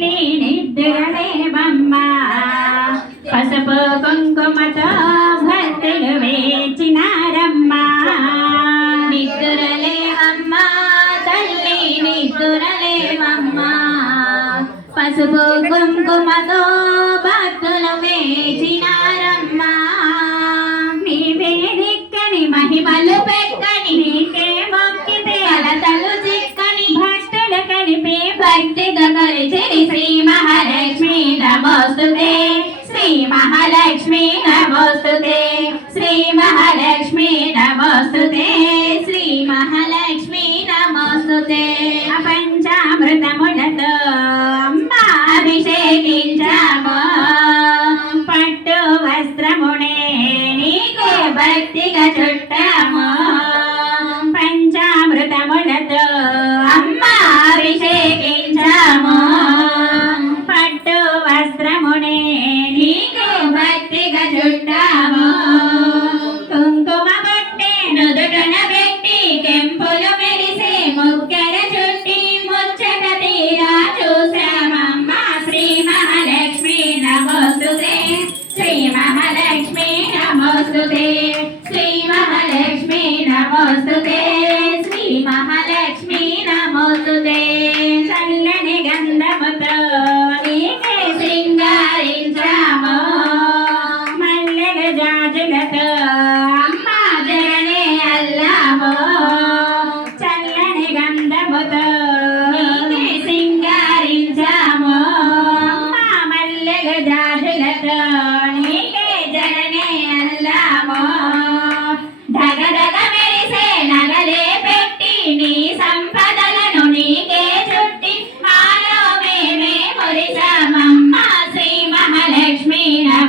తల్లి నిద్రలేవమ్మ పసుపు కుంకుమతో భక్తులు వేచినారమ్మా. నిద్రలేవమ్మా తల్లి నిద్రలేవమ్మా పసుపు కుంకుమతో శ్రీ మహాలక్ష్మి నమోస్తుతే శ్రీ మహాలక్ష్మి నమోస్తుతే పంచామృతములతో అమ్మా అభిషేకించాము. పట్టు వస్త్రమునే నీకు నీకే భక్తిగా చుట్టాము. పంచామృతములతో అమ్మ అభిషేకించాము. పట్టు వస్త్రము నమోస్తుతే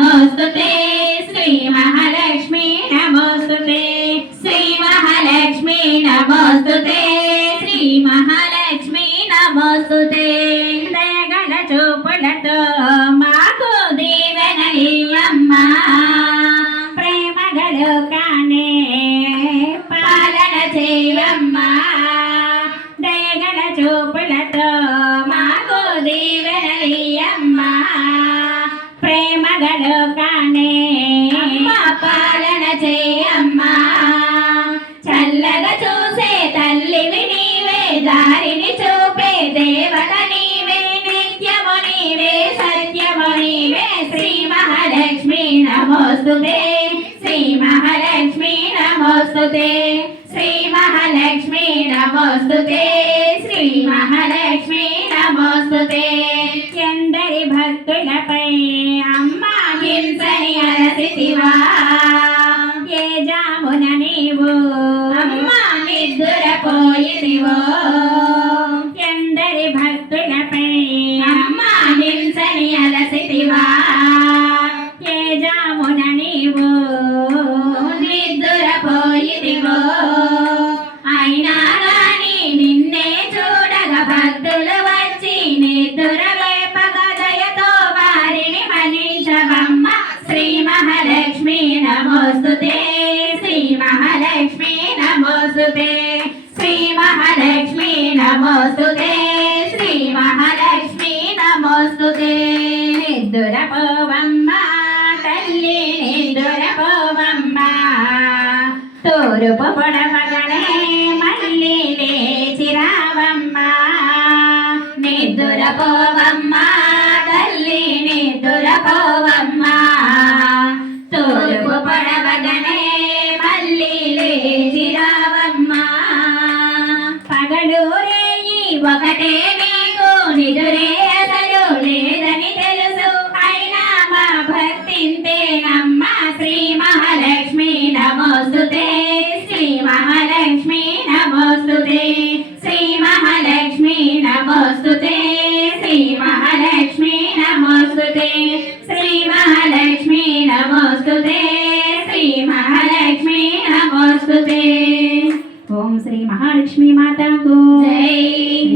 నమోస్తుతే శ్రీ మహాలక్ష్మి నమోస్తుతే శ్రీ మహాలక్ష్మి నమోస్తుతే శ్రీ మహాలక్ష్మి నమోస్తుతే. దయగల చూపులతో మాకు దీవెనయ్యమ్మా ప్రేమ గలుకానే పాలన చేయమ్మా. దయగల చూపులతో ప్రేమ పాలన చేయమ్మా చల్లగా చూసే తల్లివి నీవే దారిని చూపే దేవత నీవే నిత్యము నీవే సత్యము నీవే. శ్రీ మహాలక్ష్మి నమోస్తుతే శ్రీ మహాలక్ష్మి నమోస్తుతే శ్రీ మహాలక్ష్మి నమోస్తుతే శ్రీ మహాలక్ష్మి ఏ జామున నీవు? అమ్మా నిద్రపోయితివో నమోస్తుతే శ్రీ మహాలక్ష్మి నమోస్తుతే శ్రీ మహాలక్ష్మి నమోస్తుతే శ్రీ మహాలక్ష్మి నమోస్తుతే నిద్రపోవమ్మ తల్లి నిద్రపోవమ్మ. తూర్పు పొడవగనే మళ్ళీ లేచిరావమ్మ నిద్రపోవమ్మా తల్లి నిద్రపోవమ్మా नमोस्तुते श्री महालक्ष्मी नमोस्तुते। श्री महालक्ष्मी नमोस्तुते। श्री महालक्ष्मी नमोस्तुते। श्री महालक्ष्मी नमोस्तुते। ओम श्री महालक्ष्मी माता को। जय।